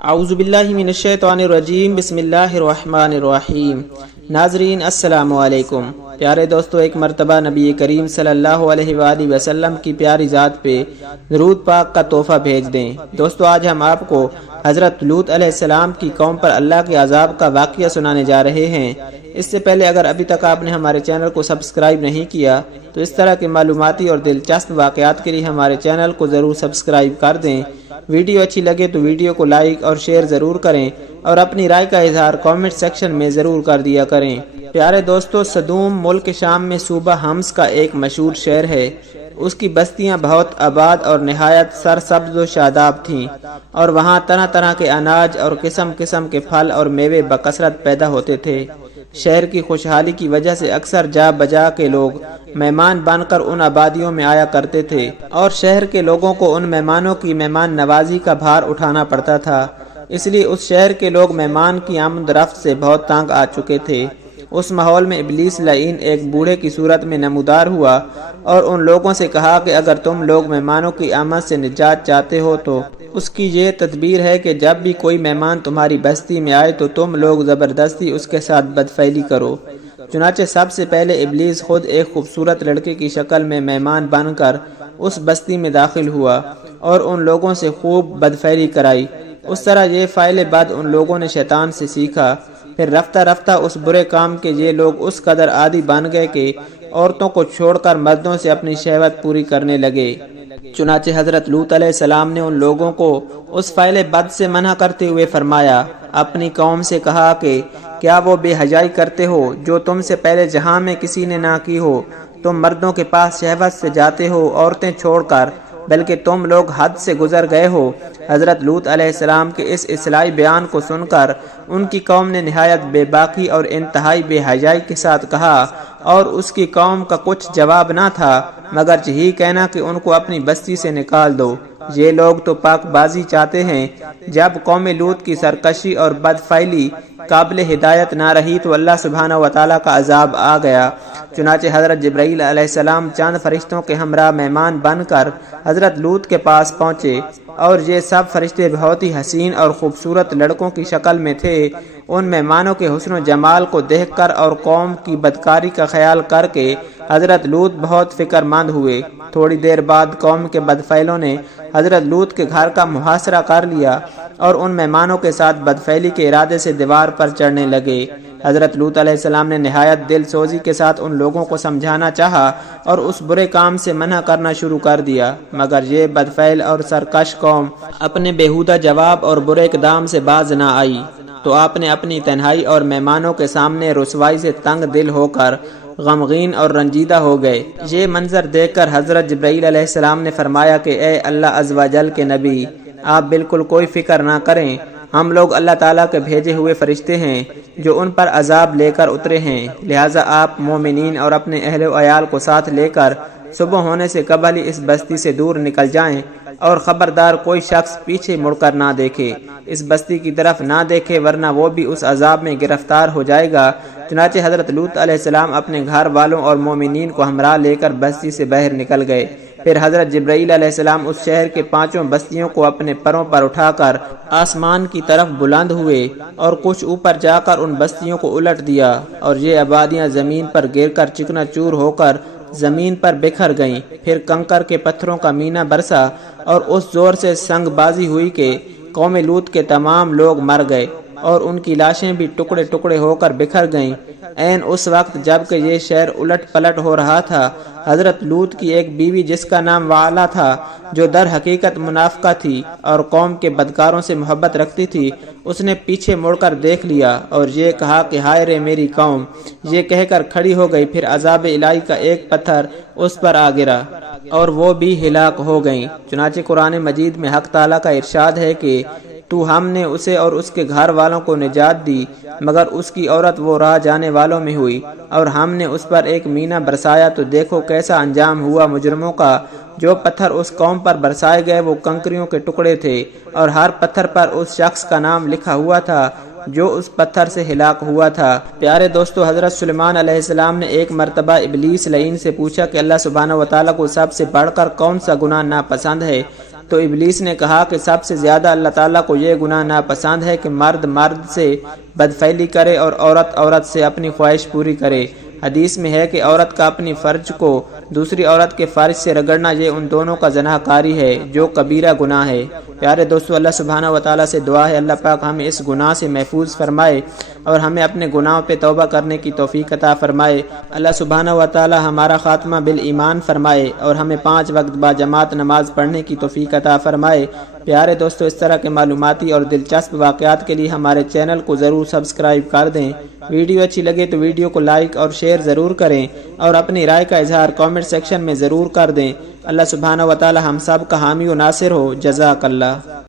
اعوذ باللہ من الشیطان الرجیم، بسم اللہ الرحمن الرحیم۔ ناظرین السلام علیکم۔ پیارے دوستو، ایک مرتبہ نبی کریم صلی اللہ علیہ وآلہ وسلم کی پیاری ذات پہ درود پاک کا تحفہ بھیج دیں۔ دوستو، آج ہم آپ کو حضرت لوط علیہ السلام کی قوم پر اللہ کے عذاب کا واقعہ سنانے جا رہے ہیں۔ اس سے پہلے اگر ابھی تک آپ نے ہمارے چینل کو سبسکرائب نہیں کیا تو اس طرح کے معلوماتی اور دلچسپ واقعات کے لیے ہمارے چینل کو ضرور سبسکرائب کر دیں۔ ویڈیو اچھی لگے تو ویڈیو کو لائک اور شیئر ضرور کریں اور اپنی رائے کا اظہار کامنٹ سیکشن میں ضرور کر دیا کریں۔ پیارے دوستو، صدوم ملک شام میں صوبہ حمص کا ایک مشہور شہر ہے۔ اس کی بستیاں بہت آباد اور نہایت سرسبز و شاداب تھیں، اور وہاں طرح طرح کے اناج اور قسم قسم کے پھل اور میوے بکثرت پیدا ہوتے تھے۔ شہر کی خوشحالی کی وجہ سے اکثر جا بجا کے لوگ مہمان بن کر ان آبادیوں میں آیا کرتے تھے، اور شہر کے لوگوں کو ان مہمانوں کی مہمان نوازی کا بھار اٹھانا پڑتا تھا۔ اس لیے اس شہر کے لوگ مہمان کی آمد رفت سے بہت تنگ آ چکے تھے۔ اس ماحول میں ابلیس لعین ایک بوڑھے کی صورت میں نمودار ہوا اور ان لوگوں سے کہا کہ اگر تم لوگ مہمانوں کی آمد سے نجات چاہتے ہو تو اس کی یہ تدبیر ہے کہ جب بھی کوئی مہمان تمہاری بستی میں آئے تو تم لوگ زبردستی اس کے ساتھ بدفعلی کرو۔ چنانچہ سب سے پہلے ابلیس خود ایک خوبصورت لڑکے کی شکل میں مہمان بن کر اس بستی میں داخل ہوا اور ان لوگوں سے خوب بدفعلی کرائی۔ اس طرح یہ فعل بد ان لوگوں نے شیطان سے سیکھا۔ پھر رفتہ رفتہ اس برے کام کے یہ لوگ اس قدر عادی بن گئے کہ عورتوں کو چھوڑ کر مردوں سے اپنی شہوت پوری کرنے لگے۔ چنانچہ حضرت لوط علیہ السلام نے ان لوگوں کو اس فعل بد سے منع کرتے ہوئے فرمایا، اپنی قوم سے کہا کہ کیا وہ بے حیائی کرتے ہو جو تم سے پہلے جہاں میں کسی نے نہ کی ہو؟ تم مردوں کے پاس شہوت سے جاتے ہو عورتیں چھوڑ کر، بلکہ تم لوگ حد سے گزر گئے ہو۔ حضرت لوط علیہ السلام کے اس اصلاحی بیان کو سن کر ان کی قوم نے نہایت بے باکی اور انتہائی بے حیائی کے ساتھ کہا، اور اس کی قوم کا کچھ جواب نہ تھا مگر یہی کہنا کہ ان کو اپنی بستی سے نکال دو۔ یہ لوگ تو پاک بازی چاہتے ہیں۔ جب قوم لوط کی سرکشی اور بدفعلی قابل ہدایت نہ رہی تو اللہ سبحانہ و تعالیٰ کا عذاب آ گیا۔ چنانچہ حضرت جبرائیل علیہ السلام چند فرشتوں کے ہمراہ مہمان بن کر حضرت لوط کے پاس پہنچے، اور یہ سب فرشتے بہت ہی حسین اور خوبصورت لڑکوں کی شکل میں تھے۔ ان مہمانوں کے حسن و جمال کو دیکھ کر اور قوم کی بدکاری کا خیال کر کے حضرت لوط بہت فکر مند ہوئے۔ تھوڑی دیر بعد قوم کے بدفعلوں نے حضرت لوط کے گھر کا محاصرہ کر لیا اور ان مہمانوں کے ساتھ بدفعلی کے ارادے سے دیوار پر چڑھنے لگے۔ حضرت لوط علیہ السلام نے نہایت دل سوزی کے ساتھ ان لوگوں کو سمجھانا چاہا اور اس برے کام سے منع کرنا شروع کر دیا، مگر یہ بدفعل اور سرکش قوم اپنے بیہودہ جواب اور برے اقدام سے باز نہ آئی، تو آپ نے اپنی تنہائی اور مہمانوں کے سامنے رسوائی سے تنگ دل ہو کر غمگین اور رنجیدہ ہو گئے۔ یہ منظر دیکھ کر حضرت جبرائیل علیہ السلام نے فرمایا کہ اے اللہ عز و جل کے نبی، آپ بالکل کوئی فکر نہ کریں، ہم لوگ اللہ تعالیٰ کے بھیجے ہوئے فرشتے ہیں جو ان پر عذاب لے کر اترے ہیں، لہٰذا آپ مومنین اور اپنے اہل و عیال کو ساتھ لے کر صبح ہونے سے قبل ہی اس بستی سے دور نکل جائیں، اور خبردار کوئی شخص پیچھے مڑ کر نہ دیکھے، اس بستی کی طرف نہ دیکھے ورنہ وہ بھی اس عذاب میں گرفتار ہو جائے گا۔ چنانچہ حضرت لوط علیہ السلام اپنے گھر والوں اور مومنین کو ہمراہ لے کر بستی سے باہر نکل گئے۔ پھر حضرت جبرائیل علیہ السلام اس شہر کے 5 بستیوں کو اپنے پروں پر اٹھا کر آسمان کی طرف بلند ہوئے اور کچھ اوپر جا کر ان بستیوں کو الٹ دیا، اور یہ آبادیاں زمین پر گر کر چکنا چور ہو کر زمین پر بکھر گئیں۔ پھر کنکر کے پتھروں کا مینا برسا اور اس زور سے سنگ بازی ہوئی کہ قوم لوط کے تمام لوگ مر گئے اور ان کی لاشیں بھی ٹکڑے ٹکڑے ہو کر بکھر گئیں۔ عین اس وقت جب کہ یہ شہر الٹ پلٹ ہو رہا تھا، حضرت لوط کی ایک بیوی جس کا نام وعلا تھا، جو در حقیقت منافقہ تھی اور قوم کے بدکاروں سے محبت رکھتی تھی، اس نے پیچھے مڑ کر دیکھ لیا اور یہ کہا کہ ہائے رے میری قوم، یہ کہہ کر کھڑی ہو گئی۔ پھر عذاب الہی کا ایک پتھر اس پر آ گرا اور وہ بھی ہلاک ہو گئیں۔ چنانچہ قرآن مجید میں حق تعالیٰ کا ارشاد ہے کہ تو ہم نے اسے اور اس کے گھر والوں کو نجات دی، مگر اس کی عورت وہ راہ جانے والوں میں ہوئی، اور ہم نے اس پر ایک مینا برسایا تو دیکھو کیسا انجام ہوا مجرموں کا۔ جو پتھر اس قوم پر برسائے گئے وہ کنکریوں کے ٹکڑے تھے، اور ہر پتھر پر اس شخص کا نام لکھا ہوا تھا جو اس پتھر سے ہلاک ہوا تھا۔ پیارے دوستو، حضرت سلیمان علیہ السلام نے ایک مرتبہ ابلیس لعین سے پوچھا کہ اللہ سبحانہ و تعالیٰ کو سب سے بڑھ کر کون سا گناہ ناپسند ہے؟ تو ابلیس نے کہا کہ سب سے زیادہ اللہ تعالیٰ کو یہ گناہ ناپسند ہے کہ مرد مرد سے بدفعلی کرے اور عورت عورت سے اپنی خواہش پوری کرے۔ حدیث میں ہے کہ عورت کا اپنی فرج کو دوسری عورت کے فرج سے رگڑنا یہ ان دونوں کا زنا کاری ہے جو کبیرہ گناہ ہے۔ پیارے دوستو، اللہ سبحانہ و تعالیٰ سے دعا ہے اللہ پاک ہمیں اس گناہ سے محفوظ فرمائے اور ہمیں اپنے گناہوں پہ توبہ کرنے کی توفیق عطا فرمائے۔ اللہ سبحانہ و تعالیٰ ہمارا خاتمہ بالایمان فرمائے اور ہمیں 5 وقت با جماعت نماز پڑھنے کی توفیق عطا فرمائے۔ پیارے دوستو، اس طرح کے معلوماتی اور دلچسپ واقعات کے لیے ہمارے چینل کو ضرور سبسکرائب کر دیں۔ ویڈیو اچھی لگے تو ویڈیو کو لائک اور شیئر ضرور کریں اور اپنی رائے کا اظہار کامنٹ سیکشن میں ضرور کر دیں۔ اللہ سبحانہ و تعالی ہم سب کا حامی و ناصر ہو۔ جزاک اللہ۔